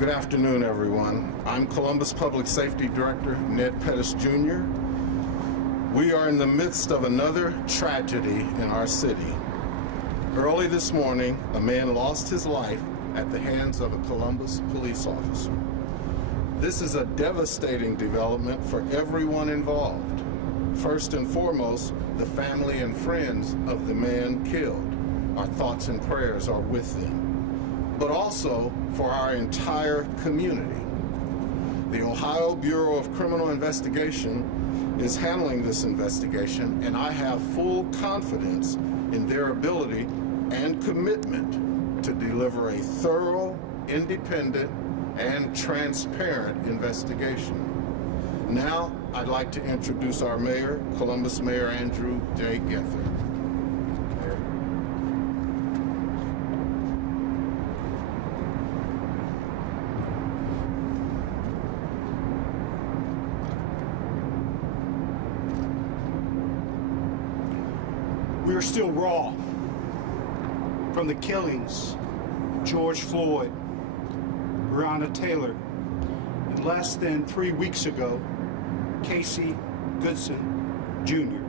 Good afternoon, everyone. I'm Columbus Public Safety Director Ned Pettis Jr. We are in the midst of another tragedy in our city. Early this morning, a man lost his life at the hands of a Columbus police officer. This is a devastating development for everyone involved. First and foremost, the family and friends of the man killed. Our thoughts and prayers are with them. But also for our entire community. The Ohio Bureau of Criminal Investigation is handling this investigation, and I have full confidence in their ability and commitment to deliver a thorough, independent, and transparent investigation. Now, I'd like to introduce our mayor, Columbus Mayor Andrew J. Ginther. We are still raw from the killings of George Floyd, Breonna Taylor, and less than 3 weeks ago, Casey Goodson Jr.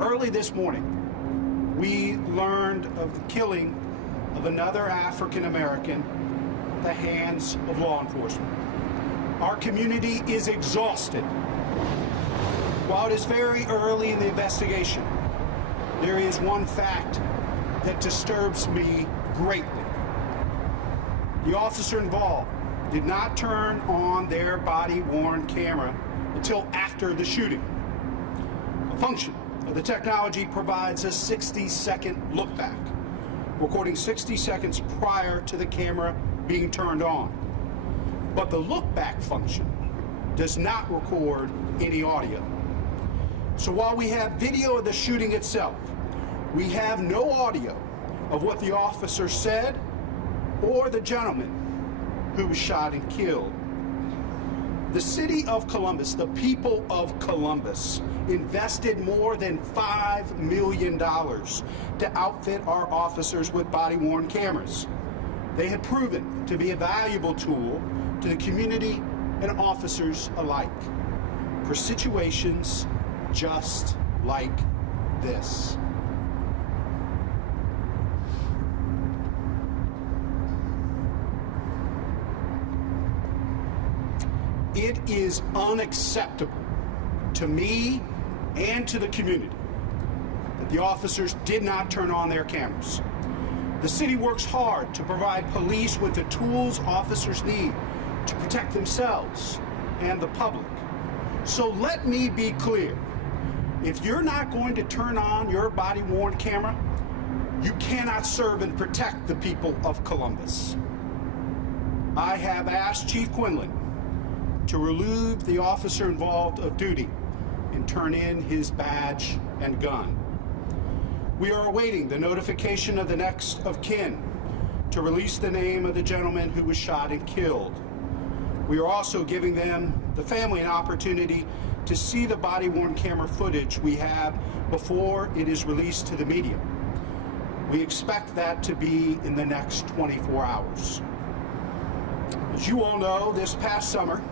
Early this morning, we learned of the killing of another African American at the hands of law enforcement. Our community is exhausted. While it is very early in the investigation, there is one fact that disturbs me greatly. The officer involved did not turn on their body-worn camera until after the shooting. A function of the technology provides a 60-second look back, recording 60 seconds prior to the camera being turned on. But the look back function does not record any audio. So while we have video of the shooting itself, we have no audio of what the officer said or the gentleman who was shot and killed. The city of Columbus, the people of Columbus, invested more than $5 million to outfit our officers with body-worn cameras. They have proven to be a valuable tool to the community and officers alike for situations just like this. It is unacceptable to me and to the community that the officers did not turn on their cameras. The city works hard to provide police with the tools officers need to protect themselves and the public. So let me be clear. If you're not going to turn on your body-worn camera, you cannot serve and protect the people of Columbus. I have asked Chief Quinlan to relieve the officer involved of duty and turn in his badge and gun. We are awaiting the notification of the next of kin to release the name of the gentleman who was shot and killed. We are also giving them, the family, an opportunity to see the body-worn camera footage we have before it is released to the media. We expect that to be in the next 24 hours. As you all know, this past summer,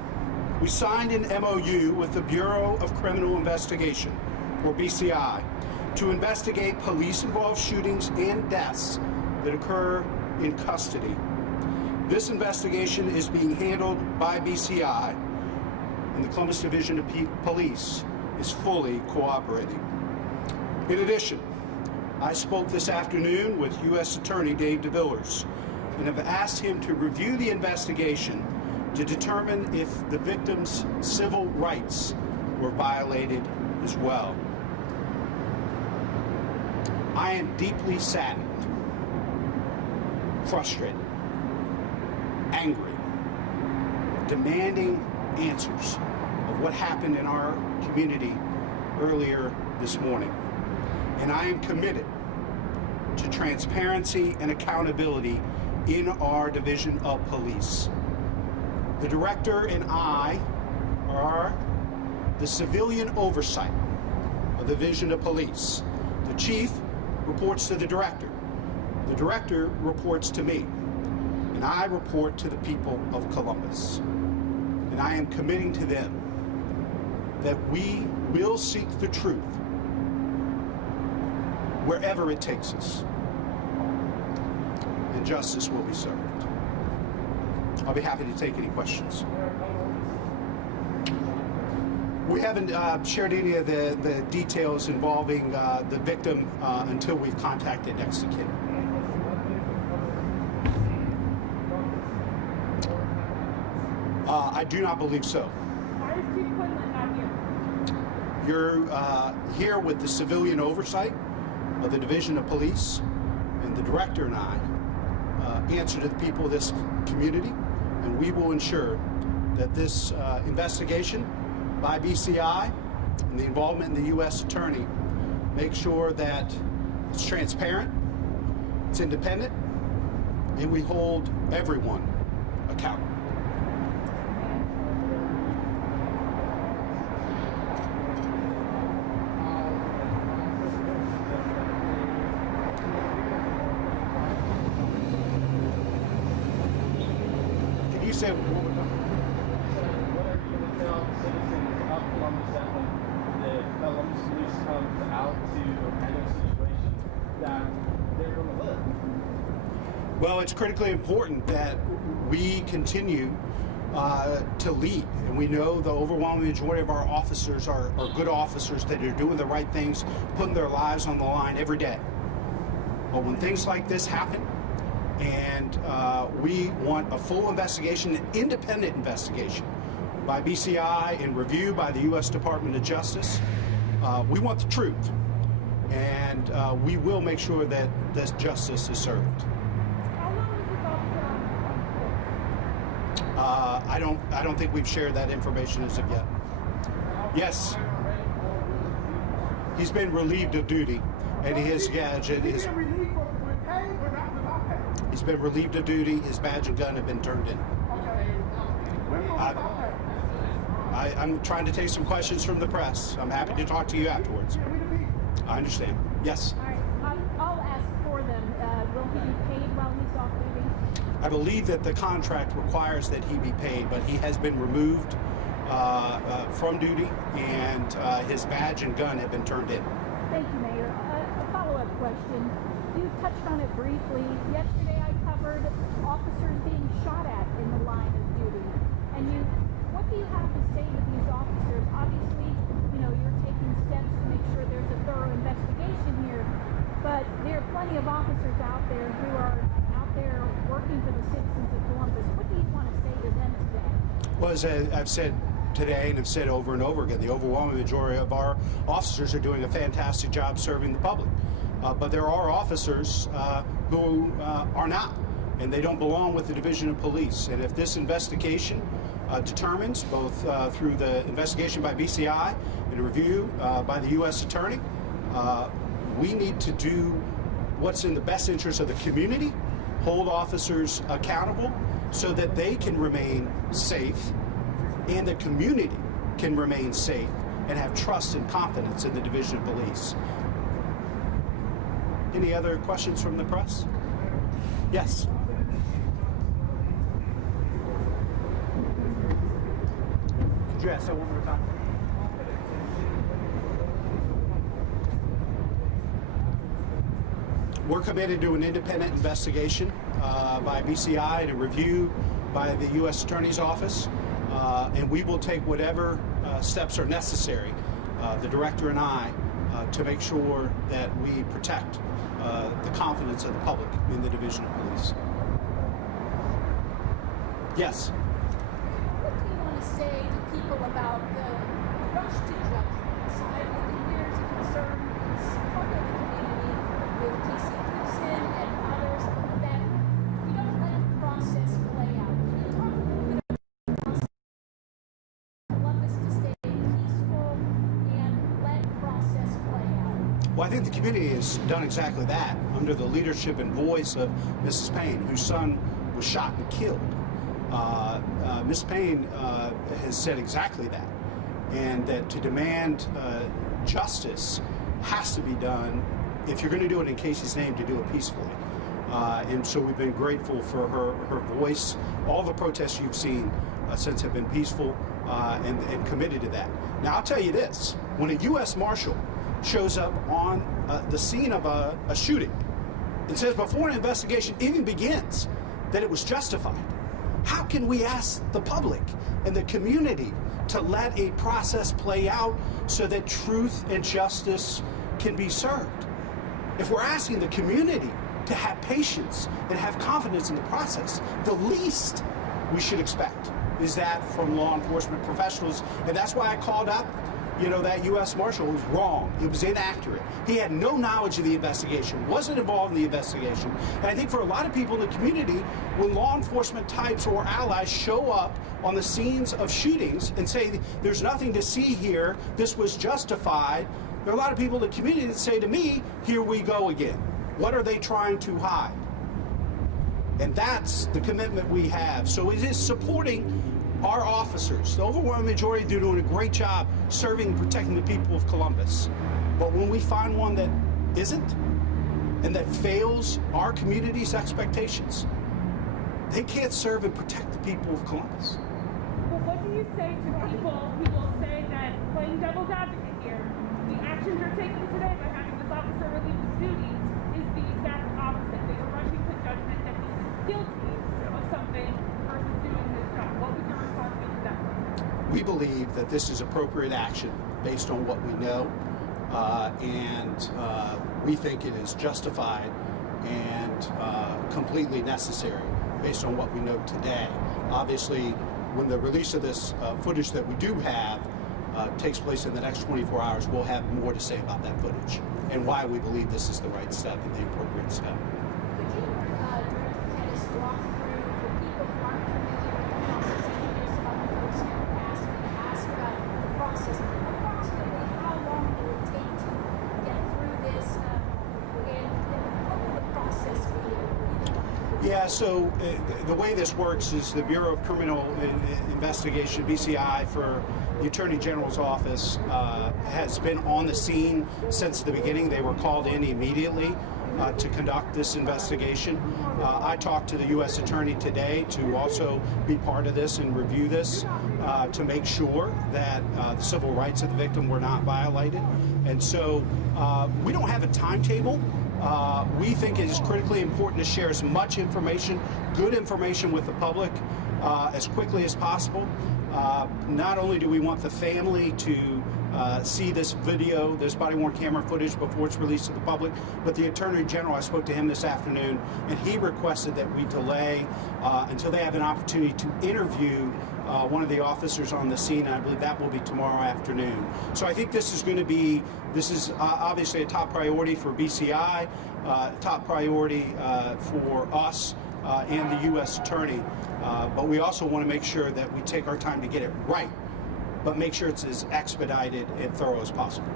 we signed an MOU with the Bureau of Criminal Investigation, or BCI, to investigate police-involved shootings and deaths that occur in custody. This investigation is being handled by BCI, and the Columbus Division of Police is fully cooperating. In addition, I spoke this afternoon with U.S. Attorney Dave DeVillers and have asked him to review the investigation to determine if the victim's civil rights were violated as well. I am deeply saddened, frustrated, angry, demanding answers of what happened in our community earlier this morning. And I am committed to transparency and accountability in our Division of Police. The director and I are the civilian oversight of the Division of Police. The chief reports to the director. The director reports to me. and I report to the people of Columbus. And I am committing to them that we will seek the truth wherever it takes us, and justice will be served. I'll be happy to take any questions. We haven't shared any of the details involving the victim until we've contacted next of kin. I do not believe so. Why is Chief Quinlan not here? You're here with the civilian oversight of the Division of Police, and the director and I answer to the people of this community, and we will ensure that this investigation by BCI and the involvement in the U.S. Attorney make sure that it's transparent, it's independent, and we hold everyone accountable. Can you say one more time? What are you going to tell citizens of Columbus that when the Columbus police comes out to handle a situation that they're going to live? Well, it's critically important that we continue to lead, and we know the overwhelming majority of our officers are good officers that are doing the right things, putting their lives on the line every day. But when things like this happen, and we want a full investigation, an independent investigation by BCI and review by the U.S. Department of Justice, we want the truth, and we will make sure that this justice is served. How long was this officer on patrol? I don't think we've shared that information as of yet. Yes, he's been relieved of duty, and his badge and his. He's been relieved of duty. His badge and gun have been turned in. I'm trying to take some questions from the press. I'm happy to talk to you afterwards. I understand. Yes. All right, I'll ask for them. Will he be paid while he's off duty? I believe that the contract requires that he be paid, but he has been removed from duty, and his badge and gun have been turned in. Thank you, Mayor. A follow-up question. You touched on it briefly. Yesterday I covered officers being shot at in the line of duty. And what do you have to say to these officers? Obviously, you're taking steps to make sure there's a thorough investigation here, but there are plenty of officers out there who are out there working for the citizens of Columbus. What do you want to say to them today? Well, as I've said today and have said over and over again, the overwhelming majority of our officers are doing a fantastic job serving the public. But there are officers who are not, and they don't belong with the Division of Police. And if this investigation determines, both through the investigation by BCI and a review by the U.S. Attorney, we need to do what's in the best interest of the community, hold officers accountable so that they can remain safe and the community can remain safe and have trust and confidence in the Division of Police. Any other questions from the press? Yes. Could you ask that one more time? We're committed to an independent investigation by BCI and a review by the U.S. Attorney's Office, and we will take whatever steps are necessary, the director and I, to make sure that we protect the confidence of the public in the Division of Police. Yes? What do you want to say to people about the rush to judgments? I think there's a concern in part of the community with T.C. Houston and others that we don't let the process play out. Can you talk a little bit about the process? Columbus to stay peaceful and let process play out. Well, I think the community has done exactly that under the leadership and voice of Mrs. Payne, whose son was shot and killed. Ms. Payne has said exactly that, and that to demand justice has to be done, if you're going to do it in Casey's name, to do it peacefully. And so we've been grateful for her voice. All the protests you've seen since have been peaceful and committed to that. Now, I'll tell you this, when a U.S. Marshal shows up on the scene of a shooting and says before an investigation even begins that it was justified, how can we ask the public and the community to let a process play out so that truth and justice can be served? If we're asking the community to have patience and have confidence in the process, the least we should expect is that from law enforcement professionals. And that's why I called out, that U.S. Marshal was wrong. It was inaccurate. He had no knowledge of the investigation, wasn't involved in the investigation. And I think for a lot of people in the community, when law enforcement types or allies show up on the scenes of shootings and say, there's nothing to see here, this was justified, there are a lot of people in the community that say to me, here we go again. What are they trying to hide? And that's the commitment we have. So it is supporting our officers. The overwhelming majority are doing a great job serving and protecting the people of Columbus. But when we find one that isn't and that fails our community's expectations, they can't serve and protect the people of Columbus. Well, what do you say to people who will say that, playing devil's advocate here, the actions you're taking today by having this officer relieve his duties is the exact opposite, that you're rushing to judgment that he's guilty of something versus doing his job? What would your response be to that? We believe that this is appropriate action based on what we know, and we think it is justified and completely necessary based on what we know today. Obviously, when the release of this footage that we do have takes place in the next 24 hours, we'll have more to say about that footage and why we believe this is the right step and the appropriate step. Could you, Director Pettis, walk through for people who aren't familiar with the process, and there's some other folks here in the past who asked about the process, approximately how long will it take to get through this, and what will the process be? Yeah, so the way this works is the Bureau of Criminal Investigation, BCI, for the Attorney General's office has been on the scene since the beginning. They were called in immediately to conduct this investigation. I talked to the U.S. Attorney today to also be part of this and review this to make sure that the civil rights of the victim were not violated. And so we don't have a timetable. We think it is critically important to share as much information, good information with the public as quickly as possible. Not only do we want the family to see this video, this body-worn camera footage before it's released to the public, but the Attorney General, I spoke to him this afternoon, and he requested that we delay until they have an opportunity to interview one of the officers on the scene, and I believe that will be tomorrow afternoon. So I think this is obviously a top priority for BCI, top priority for us and the U.S. Attorney, but we also want to make sure that we take our time to get it right, but make sure it's as expedited and thorough as possible.